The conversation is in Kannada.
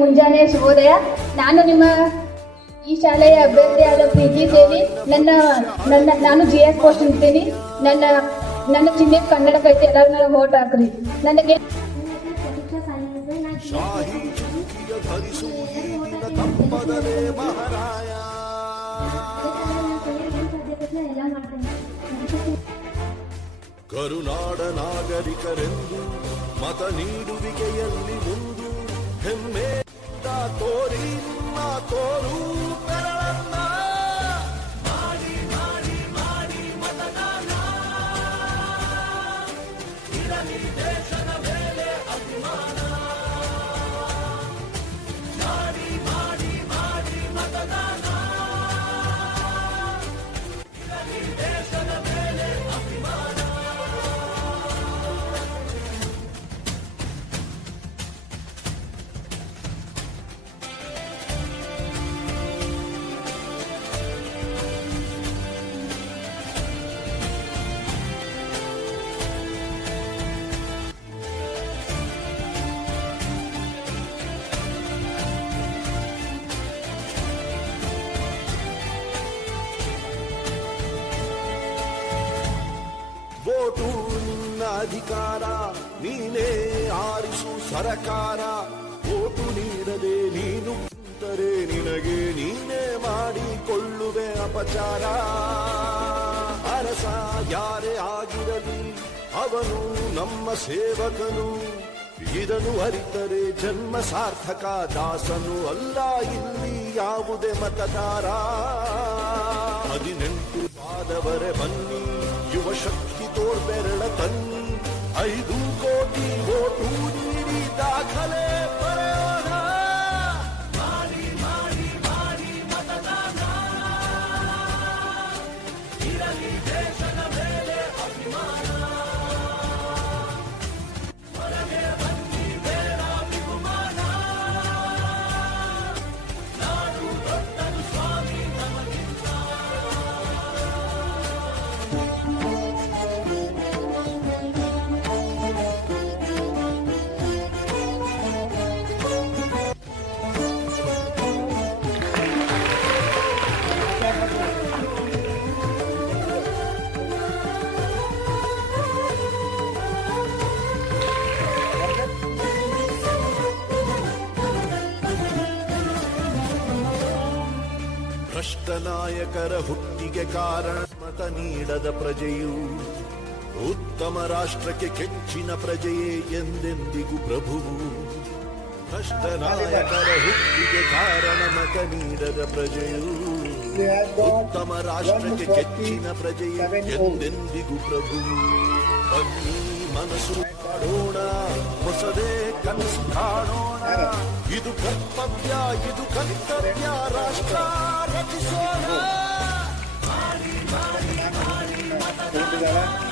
ಮುಂಜಾನೆ ಶುಭೋದಯ. ನಾನು ನಿಮ್ಮ ಈ ಶಾಲೆಯ ಅಭ್ಯರ್ಥಿಯಾದ ಪ್ರೀತಿ ದೇವಿ. ನಾನು GS ಪೋಸ್ಟ್ ನಿಂತೀನಿ. ನನ್ನ ಚಿಹ್ನೆ ಕನ್ನಡ ಕೈತೆ. ಎಲ್ಲರೂ ನನಗೆ ವೋಟ್ ಹಾಕ್ರಿ. ನನಗೆ ಕರುನಾಡ ನಾಗರಿಕರೆಂದು ಮತ ನೀಡುವಿಕೆಯಲ್ಲಿ ಮುಂದು ಹೆಮ್ಮೆ ತೋರಿ ನಿಮ್ಮ ತೋರು ಬೆರಳನ್ನ ಮಾಡಿ ಮಾಡಿ ಮಾಡಿ ಮತದಾನ ಇರಲಿ ದೇಶದ ಮೇಲೆ ಅಭಿಮಾನ ಮಾಡಿ ಮಾಡಿ ಮಾಡಿ ಮತದಾನ ಇರಲಿ ದೇಶದ ಮೇಲೆ ಅಭಿಮಾನ. ವೋಟು ನಿನ್ನ ಅಧಿಕಾರ, ನೀನೇ ಆರಿಸು ಸರಕಾರ. ವೋಟು ನೀಡದೆ ನೀನು ಕುಂತರೆ ನಿನಗೆ ನೀನೇ ಮಾಡಿಕೊಳ್ಳುವೆ ಅಪಚಾರ. ಅರಸ ಯಾರೇ ಆಗಿರಲಿ ಅವನು ನಮ್ಮ ಸೇವಕನು. ಇದನ್ನು ಅರಿತರೆ ಜನ್ಮ ಸಾರ್ಥಕ, ದಾಸನು ಅಲ್ಲ ಇಲ್ಲಿ ಯಾವುದೇ ಮತದಾರ. 18 ಆದವರೆ ಬನ್ನಿ, ಯುವ ಶಕ್ತಿ ತೋರ್ಬೆರಳ ತನ್ನಿ. 5 ಕೋಟಿ ವೋಟು ನೀಡಿ ದಾಖಲೆ ಬರೆಯೋಣ. ಮಾಡಿ ಮಾಡಿ ಮಾಡಿ ಮತದಾನ ಇರಲಿ ದೇಶದ ಮೇಲೆ ಅಭಿಮಾನ. ಹೊರಗೆ ಬನ್ನಿ ಬೇಡ ಬಹುಮಾನ. ನಾಡು ದೊಡ್ಡದು ಸ್ವಾಮಿ ನಮಗಿಂತ. ಭ್ರಷ್ಟ ನಾಯಕರ ಹುಟ್ಟಿಗೆ ಕಾರಣ ಮತ ನೀಡದ ಪ್ರಜೆಯು. ಉತ್ತಮ ರಾಷ್ಟ್ರಕ್ಕೆ ಕೆಚ್ಚಿನ ಪ್ರಜೆಯೇ ಎಂದೆಂದಿಗೂ ಪ್ರಭುವು. ಭ್ರಷ್ಟ ನಾಯಕರ ಹುಟ್ಟಿಗೆ ಕಾರಣ ಮತ ನೀಡದ ಪ್ರಜೆಯು. ಉತ್ತಮ ರಾಷ್ಟ್ರಕ್ಕೆ ಕೆಚ್ಚಿನ ಪ್ರಜೆಯೇ ಎಂದೆಂದಿಗೂ ಪ್ರಭುವು. ಬನ್ನಿ ಮನಸ್ಸು ಮಾಡೋಣ, ಹೊಸದೇ ಕನಸು ಕಾಣೋಣ. ಇದು ಕರ್ತವ್ಯ, ಇದು ಕರ್ತವ್ಯ, ರಾಷ್ಟ್ರ ರಚಿಸೋಣ. ಮಾಡಿ ಮಾಡಿ ಮಾಡಿ ಮತದಾನ